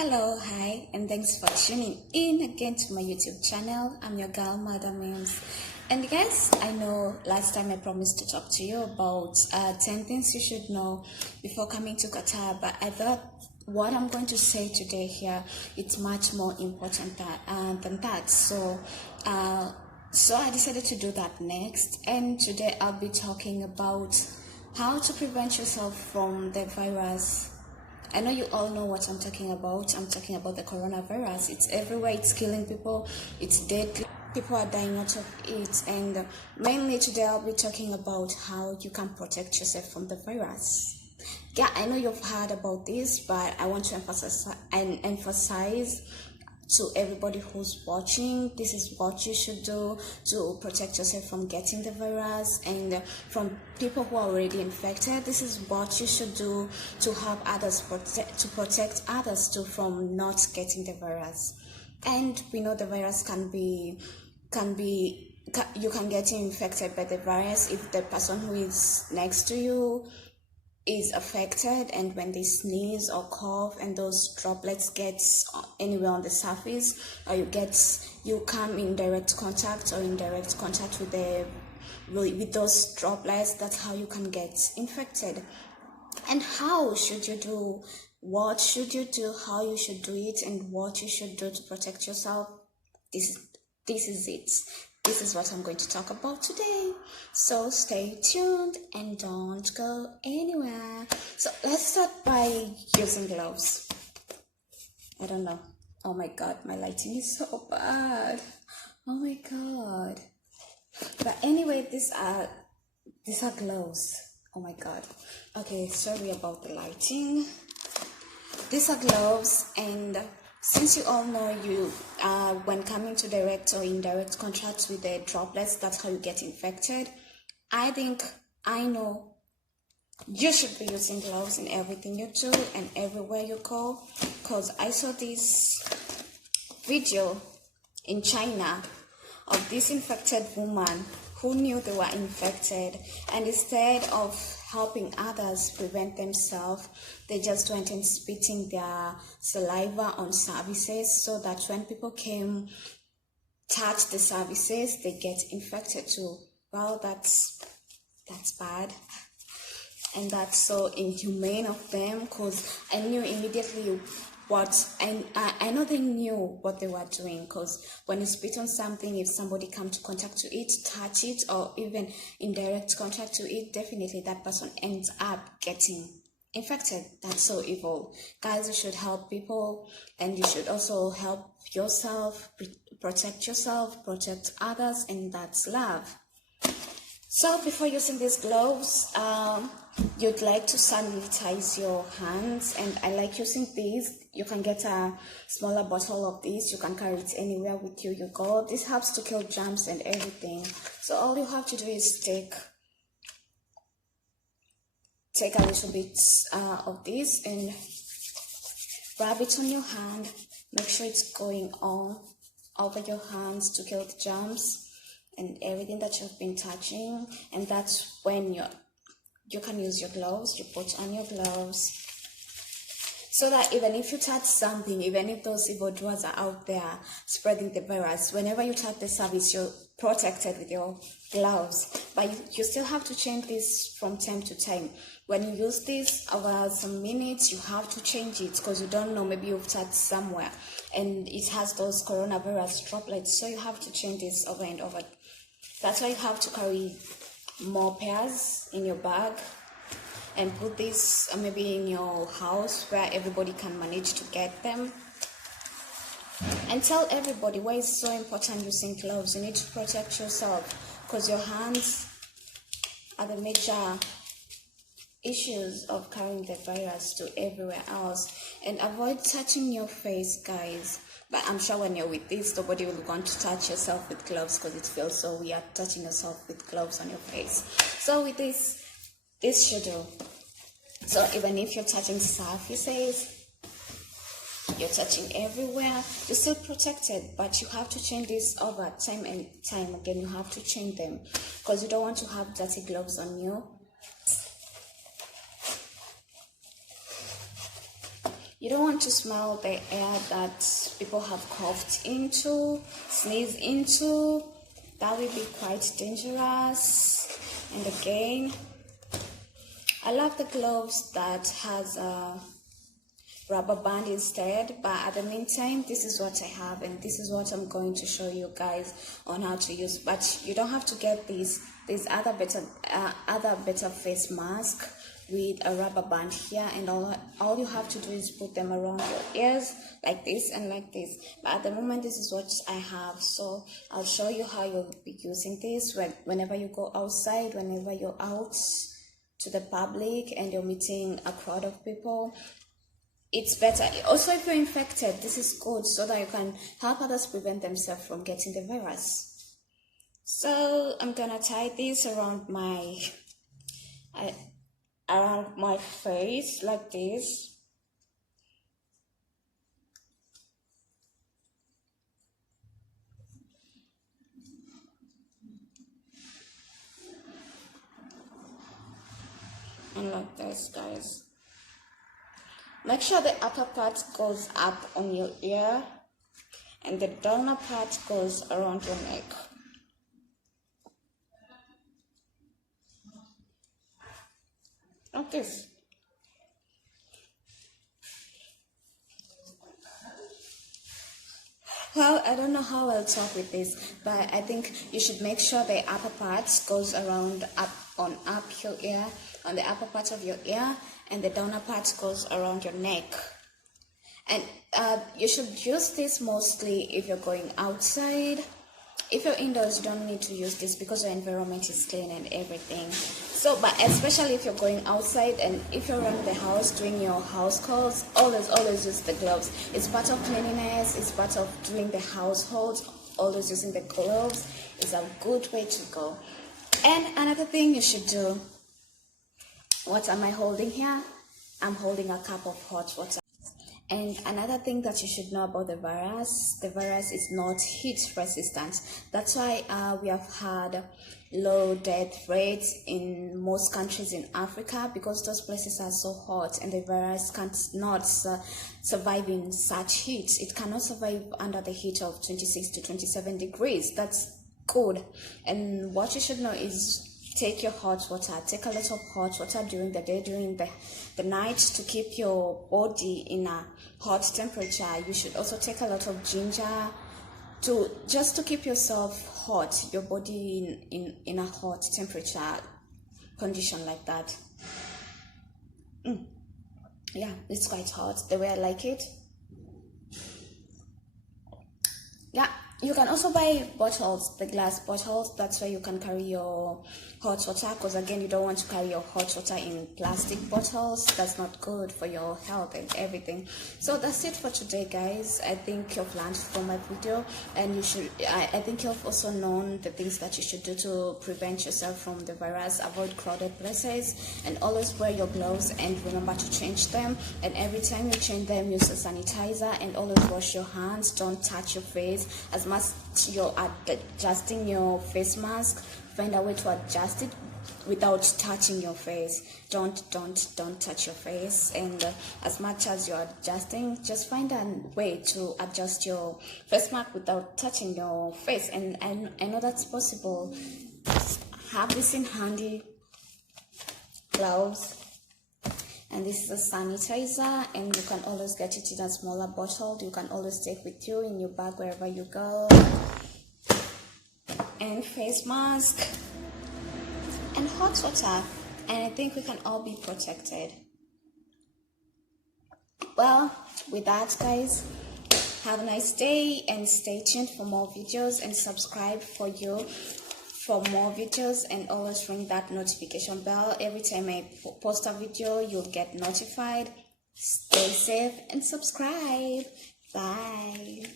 Hello, hi, and thanks for tuning in again to my YouTube channel. I'm your girl, Madam Mims. And guys, I know last time I promised to talk to you about 10 things you should know before coming to Qatar, but I thought what I'm going to say today here, it's much more important than that. So I decided to do that next. And today I'll be talking about how to prevent yourself from the virus. I know you all know what I'm talking about. I'm talking about the coronavirus. It's everywhere. It's killing people. It's deadly. People are dying out of it. And mainly today I'll be talking about how you can protect yourself from the virus. Yeah, I know you've heard about this, but I want to emphasize to everybody who's watching, this is what you should do to protect yourself from getting the virus, and from people who are already infected, this is what you should do to help others, to protect others too from not getting the virus. And we know the virus you can get infected by the virus if the person who is next to you is affected, and when they sneeze or cough and those droplets get anywhere on the surface, or you come in direct contact with those droplets, that's how you can get infected. And how should you do, what should you do, how you should do it, and what you should do to protect yourself? This is it. This is what I'm going to talk about today. So stay tuned and don't go anywhere. So let's start by using gloves. I don't know. Oh my god, my lighting is so bad. Oh my god. But anyway, these are gloves. Oh my god. Okay, sorry about the lighting. These are gloves, and since you all know when coming to direct or indirect contact with the droplets, that's how you get infected. I know you should be using gloves in everything you do and everywhere you go, because I saw this video in China of this infected woman who knew they were infected, and instead of helping others prevent themselves, they just went and spitting their saliva on services, so that when people came touch the services, they get infected too. Well, that's bad, and that's so inhumane of them, because I knew immediately I know they knew what they were doing, because when you spit on something, if somebody come to contact to it, touch it, or even in direct contact to it, definitely that person ends up getting infected. That's so evil. Guys, you should help people, and you should also help yourself, protect yourself, protect others, and that's love. So before using these gloves, you'd like to sanitize your hands, and I like using these. You can get a smaller bottle of this. You can carry it anywhere with you go. This helps to kill germs and everything. So all you have to do is take a little bit of this and rub it on your hand. Make sure it's going on over your hands to kill the germs and everything that you've been touching. And that's when you can use your gloves. You put on your gloves, so that even if you touch something, even if those evildoers are out there spreading the virus, whenever you touch the service, you're protected with your gloves. But you still have to change this from time to time. When you use this over some minutes, you have to change it, because you don't know, maybe you've touched somewhere and it has those coronavirus droplets, so you have to change this over and over. That's why you have to carry more pairs in your bag and put this maybe in your house where everybody can manage to get them. And tell everybody why it's so important using gloves. You need to protect yourself, because your hands are the major issues of carrying the virus to everywhere else. And avoid touching your face, guys. But I'm sure when you're with this, nobody will want to touch yourself with gloves, because it feels so weird touching yourself with gloves on your face. So with this should do. So even if you're touching surfaces, you're touching everywhere, you're still protected. But you have to change this over time and time again. You have to change them, because you don't want to have dirty gloves on you. You don't want to smell the air that people have coughed into, sneezed into. That will be quite dangerous. And again, I love the gloves that has a rubber band instead, but at the meantime, this is what I have, and this is what I'm going to show you guys on how to use. But you don't have to get these other better face mask with a rubber band here, and all you have to do is put them around your ears like this and like this. But at the moment, this is what I have, so I'll show you how you'll be using this whenever you go outside, whenever you're out to the public and you're meeting a crowd of people. It's better. Also, if you're infected, this is good so that you can help others prevent themselves from getting the virus. So I'm gonna tie this around my face like this. And like this, guys. Make sure the upper part goes up on your ear and the downer part goes around your neck. Like this. Well, I don't know how I'll talk with this, but I think you should make sure the upper part goes around up your ear, on the upper part of your ear, and the downer part goes around your neck. And you should use this mostly if you're going outside. If you're indoors, you don't need to use this because your environment is clean and everything. So, but especially if you're going outside and if you're around the house doing your house calls, always use the gloves. It's part of cleanliness, it's part of doing the household. Always using the gloves is a good way to go. And another thing you should do, what am I holding here? I'm holding a cup of hot water. And another thing that you should know about the virus is not heat resistant. That's why we have had low death rates in most countries in Africa, because those places are so hot and the virus cannot survive in such heat. It cannot survive under the heat of 26 to 27 degrees. That's good. And what you should know is take your hot water, take a lot of hot water during the day, during the night, to keep your body in a hot temperature. You should also take a lot of ginger just to keep yourself hot, your body in a hot temperature condition like that. Yeah, it's quite hot the way I like it. Yeah, you can also buy bottles, the glass bottles. That's where you can carry your hot water, because again, you don't want to carry your hot water in plastic bottles. That's not good for your health and everything. So that's it for today, guys. I think you've learned from my video, and I think you've also known the things that you should do to prevent yourself from the virus. Avoid crowded places and always wear your gloves, and remember to change them. And every time you change them, use a sanitizer, and always wash your hands. Don't touch your face. As much you're adjusting your face mask, find a way to adjust it without touching your face. Don't touch your face. And as much as you're adjusting, just find a way to adjust your face mask without touching your face. And I know that's possible. Have this in handy, gloves, and this is a sanitizer, and you can always get it in a smaller bottle. You can always take with you in your bag wherever you go. And face mask and hot water, and I think we can all be protected. Well, with that, guys, have a nice day and stay tuned for more videos, and subscribe for more videos, and always ring that notification bell. Every time I post a video, you'll get notified. Stay safe and subscribe. Bye.